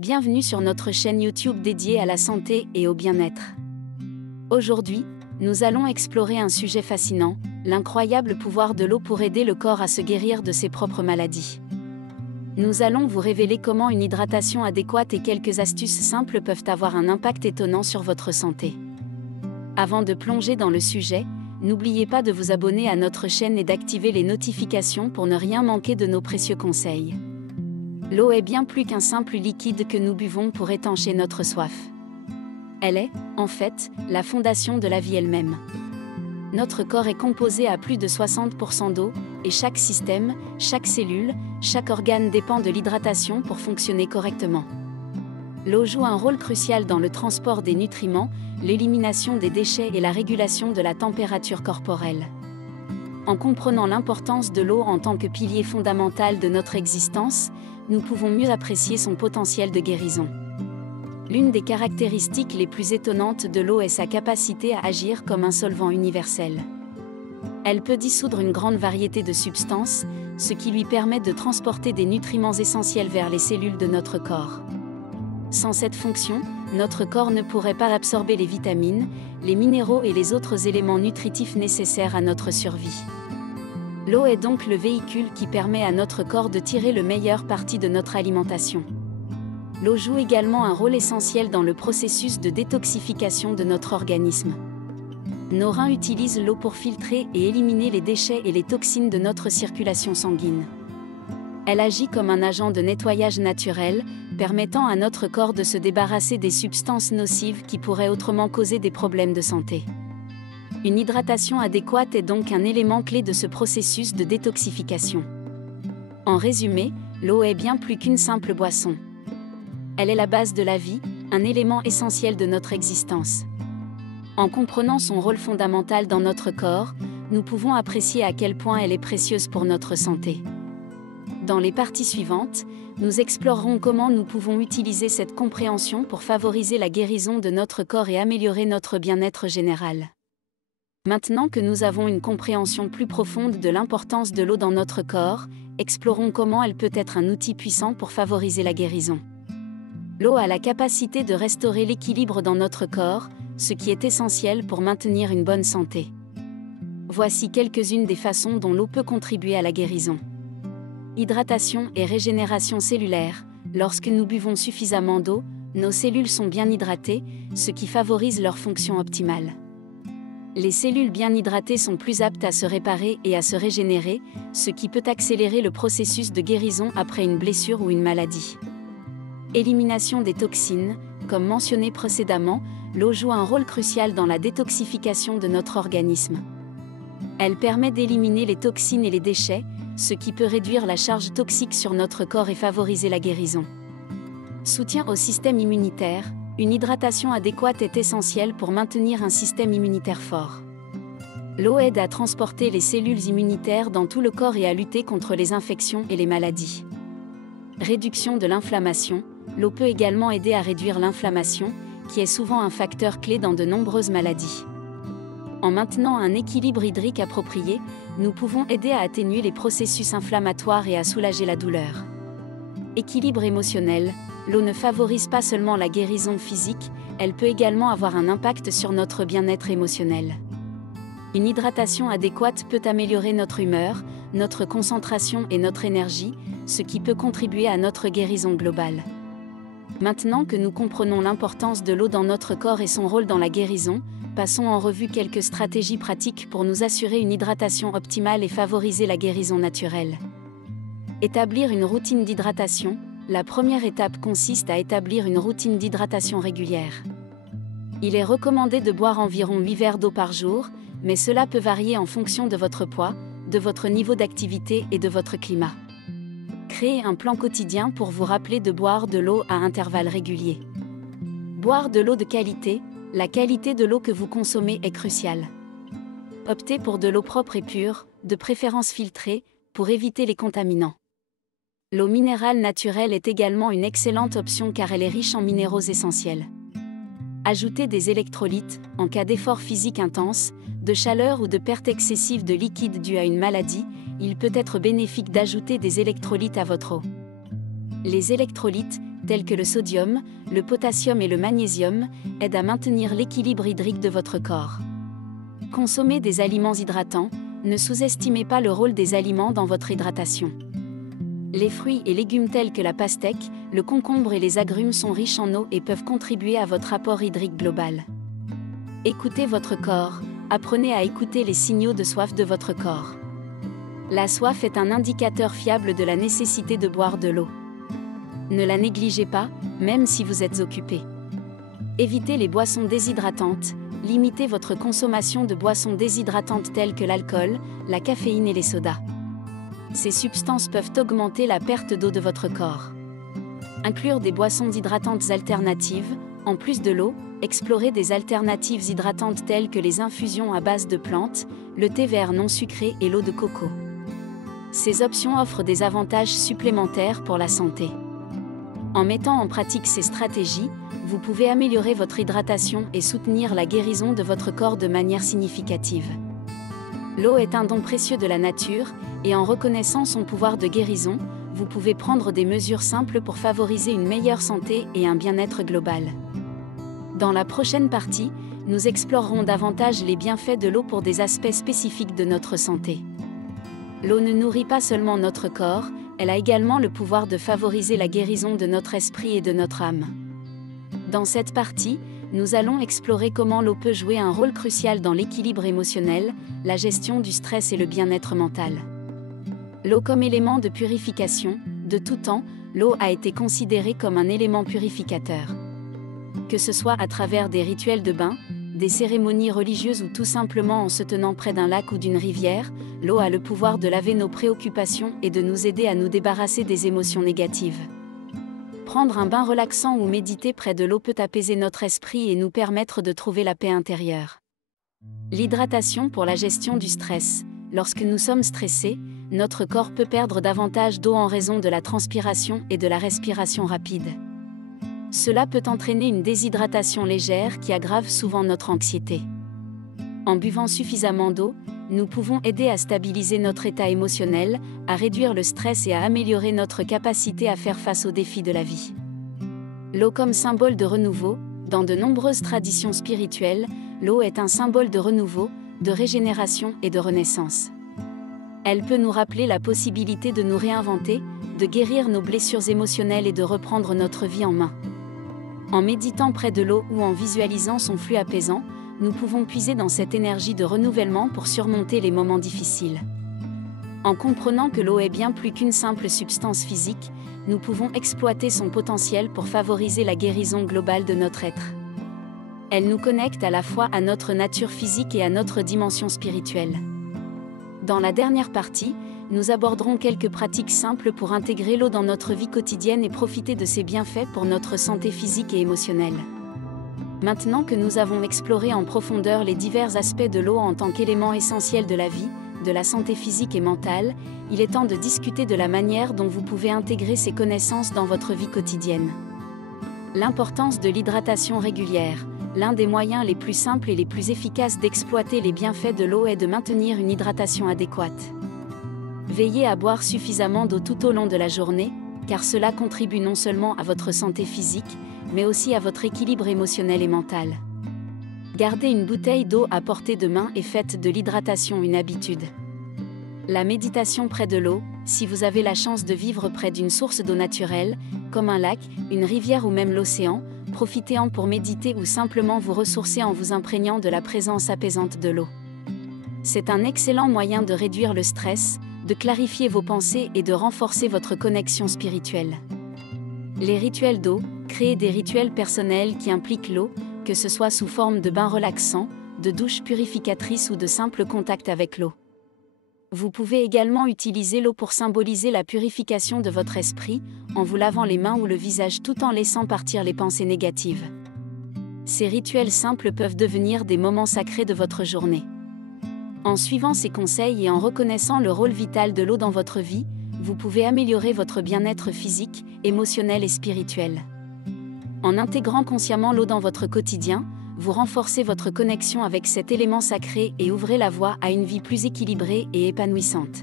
Bienvenue sur notre chaîne YouTube dédiée à la santé et au bien-être. Aujourd'hui, nous allons explorer un sujet fascinant, l'incroyable pouvoir de l'eau pour aider le corps à se guérir de ses propres maladies. Nous allons vous révéler comment une hydratation adéquate et quelques astuces simples peuvent avoir un impact étonnant sur votre santé. Avant de plonger dans le sujet, n'oubliez pas de vous abonner à notre chaîne et d'activer les notifications pour ne rien manquer de nos précieux conseils. L'eau est bien plus qu'un simple liquide que nous buvons pour étancher notre soif. Elle est, en fait, la fondation de la vie elle-même. Notre corps est composé à plus de 60% d'eau, et chaque système, chaque cellule, chaque organe dépend de l'hydratation pour fonctionner correctement. L'eau joue un rôle crucial dans le transport des nutriments, l'élimination des déchets et la régulation de la température corporelle. En comprenant l'importance de l'eau en tant que pilier fondamental de notre existence, nous pouvons mieux apprécier son potentiel de guérison. L'une des caractéristiques les plus étonnantes de l'eau est sa capacité à agir comme un solvant universel. Elle peut dissoudre une grande variété de substances, ce qui lui permet de transporter des nutriments essentiels vers les cellules de notre corps. Sans cette fonction, notre corps ne pourrait pas absorber les vitamines, les minéraux et les autres éléments nutritifs nécessaires à notre survie. L'eau est donc le véhicule qui permet à notre corps de tirer le meilleur parti de notre alimentation. L'eau joue également un rôle essentiel dans le processus de détoxification de notre organisme. Nos reins utilisent l'eau pour filtrer et éliminer les déchets et les toxines de notre circulation sanguine. Elle agit comme un agent de nettoyage naturel, permettant à notre corps de se débarrasser des substances nocives qui pourraient autrement causer des problèmes de santé. Une hydratation adéquate est donc un élément clé de ce processus de détoxification. En résumé, l'eau est bien plus qu'une simple boisson. Elle est la base de la vie, un élément essentiel de notre existence. En comprenant son rôle fondamental dans notre corps, nous pouvons apprécier à quel point elle est précieuse pour notre santé. Dans les parties suivantes, nous explorerons comment nous pouvons utiliser cette compréhension pour favoriser la guérison de notre corps et améliorer notre bien-être général. Maintenant que nous avons une compréhension plus profonde de l'importance de l'eau dans notre corps, explorons comment elle peut être un outil puissant pour favoriser la guérison. L'eau a la capacité de restaurer l'équilibre dans notre corps, ce qui est essentiel pour maintenir une bonne santé. Voici quelques-unes des façons dont l'eau peut contribuer à la guérison. Hydratation et régénération cellulaire. Lorsque nous buvons suffisamment d'eau, nos cellules sont bien hydratées, ce qui favorise leur fonction optimale. Les cellules bien hydratées sont plus aptes à se réparer et à se régénérer, ce qui peut accélérer le processus de guérison après une blessure ou une maladie. Élimination des toxines. Comme mentionné précédemment, l'eau joue un rôle crucial dans la détoxification de notre organisme. Elle permet d'éliminer les toxines et les déchets, ce qui peut réduire la charge toxique sur notre corps et favoriser la guérison. Soutien au système immunitaire. Une hydratation adéquate est essentielle pour maintenir un système immunitaire fort. L'eau aide à transporter les cellules immunitaires dans tout le corps et à lutter contre les infections et les maladies. Réduction de l'inflammation. L'eau peut également aider à réduire l'inflammation, qui est souvent un facteur clé dans de nombreuses maladies. En maintenant un équilibre hydrique approprié, nous pouvons aider à atténuer les processus inflammatoires et à soulager la douleur. Équilibre émotionnel. L'eau ne favorise pas seulement la guérison physique, elle peut également avoir un impact sur notre bien-être émotionnel. Une hydratation adéquate peut améliorer notre humeur, notre concentration et notre énergie, ce qui peut contribuer à notre guérison globale. Maintenant que nous comprenons l'importance de l'eau dans notre corps et son rôle dans la guérison, passons en revue quelques stratégies pratiques pour nous assurer une hydratation optimale et favoriser la guérison naturelle. Établir une routine d'hydratation. La première étape consiste à établir une routine d'hydratation régulière. Il est recommandé de boire environ 8 verres d'eau par jour, mais cela peut varier en fonction de votre poids, de votre niveau d'activité et de votre climat. Créez un plan quotidien pour vous rappeler de boire de l'eau à intervalles réguliers. Boire de l'eau de qualité. La qualité de l'eau que vous consommez est cruciale. Optez pour de l'eau propre et pure, de préférence filtrée, pour éviter les contaminants. L'eau minérale naturelle est également une excellente option car elle est riche en minéraux essentiels. Ajoutez des électrolytes, en cas d'effort physique intense, de chaleur ou de perte excessive de liquide due à une maladie, il peut être bénéfique d'ajouter des électrolytes à votre eau. Les électrolytes, tels que le sodium, le potassium et le magnésium, aident à maintenir l'équilibre hydrique de votre corps. Consommez des aliments hydratants, ne sous-estimez pas le rôle des aliments dans votre hydratation. Les fruits et légumes tels que la pastèque, le concombre et les agrumes sont riches en eau et peuvent contribuer à votre apport hydrique global. Écoutez votre corps, apprenez à écouter les signaux de soif de votre corps. La soif est un indicateur fiable de la nécessité de boire de l'eau. Ne la négligez pas, même si vous êtes occupé. Évitez les boissons déshydratantes, limitez votre consommation de boissons déshydratantes telles que l'alcool, la caféine et les sodas. Ces substances peuvent augmenter la perte d'eau de votre corps. Inclure des boissons hydratantes alternatives, en plus de l'eau, explorez des alternatives hydratantes telles que les infusions à base de plantes, le thé vert non sucré et l'eau de coco. Ces options offrent des avantages supplémentaires pour la santé. En mettant en pratique ces stratégies, vous pouvez améliorer votre hydratation et soutenir la guérison de votre corps de manière significative. L'eau est un don précieux de la nature, et en reconnaissant son pouvoir de guérison, vous pouvez prendre des mesures simples pour favoriser une meilleure santé et un bien-être global. Dans la prochaine partie, nous explorerons davantage les bienfaits de l'eau pour des aspects spécifiques de notre santé. L'eau ne nourrit pas seulement notre corps, elle a également le pouvoir de favoriser la guérison de notre esprit et de notre âme. Dans cette partie, nous allons explorer comment l'eau peut jouer un rôle crucial dans l'équilibre émotionnel, la gestion du stress et le bien-être mental. L'eau comme élément de purification, de tout temps, l'eau a été considérée comme un élément purificateur. Que ce soit à travers des rituels de bain, des cérémonies religieuses ou tout simplement en se tenant près d'un lac ou d'une rivière, l'eau a le pouvoir de laver nos préoccupations et de nous aider à nous débarrasser des émotions négatives. Prendre un bain relaxant ou méditer près de l'eau peut apaiser notre esprit et nous permettre de trouver la paix intérieure. L'hydratation pour la gestion du stress. Lorsque nous sommes stressés, notre corps peut perdre davantage d'eau en raison de la transpiration et de la respiration rapide. Cela peut entraîner une déshydratation légère qui aggrave souvent notre anxiété. En buvant suffisamment d'eau, nous pouvons aider à stabiliser notre état émotionnel, à réduire le stress et à améliorer notre capacité à faire face aux défis de la vie. L'eau comme symbole de renouveau. Dans de nombreuses traditions spirituelles, l'eau est un symbole de renouveau, de régénération et de renaissance. Elle peut nous rappeler la possibilité de nous réinventer, de guérir nos blessures émotionnelles et de reprendre notre vie en main. En méditant près de l'eau ou en visualisant son flux apaisant, nous pouvons puiser dans cette énergie de renouvellement pour surmonter les moments difficiles. En comprenant que l'eau est bien plus qu'une simple substance physique, nous pouvons exploiter son potentiel pour favoriser la guérison globale de notre être. Elle nous connecte à la fois à notre nature physique et à notre dimension spirituelle. Dans la dernière partie, nous aborderons quelques pratiques simples pour intégrer l'eau dans notre vie quotidienne et profiter de ses bienfaits pour notre santé physique et émotionnelle. Maintenant que nous avons exploré en profondeur les divers aspects de l'eau en tant qu'élément essentiel de la vie, de la santé physique et mentale, il est temps de discuter de la manière dont vous pouvez intégrer ces connaissances dans votre vie quotidienne. L'importance de l'hydratation régulière. L'un des moyens les plus simples et les plus efficaces d'exploiter les bienfaits de l'eau est de maintenir une hydratation adéquate. Veillez à boire suffisamment d'eau tout au long de la journée, car cela contribue non seulement à votre santé physique, mais aussi à votre équilibre émotionnel et mental. Gardez une bouteille d'eau à portée de main et faites de l'hydratation une habitude. La méditation près de l'eau. Si vous avez la chance de vivre près d'une source d'eau naturelle, comme un lac, une rivière ou même l'océan, profitez-en pour méditer ou simplement vous ressourcer en vous imprégnant de la présence apaisante de l'eau. C'est un excellent moyen de réduire le stress, de clarifier vos pensées et de renforcer votre connexion spirituelle. Les rituels d'eau. Créez des rituels personnels qui impliquent l'eau, que ce soit sous forme de bain relaxant, de douche purificatrice ou de simple contact avec l'eau. Vous pouvez également utiliser l'eau pour symboliser la purification de votre esprit, en vous lavant les mains ou le visage tout en laissant partir les pensées négatives. Ces rituels simples peuvent devenir des moments sacrés de votre journée. En suivant ces conseils et en reconnaissant le rôle vital de l'eau dans votre vie, vous pouvez améliorer votre bien-être physique, émotionnel et spirituel. En intégrant consciemment l'eau dans votre quotidien, vous renforcez votre connexion avec cet élément sacré et ouvrez la voie à une vie plus équilibrée et épanouissante.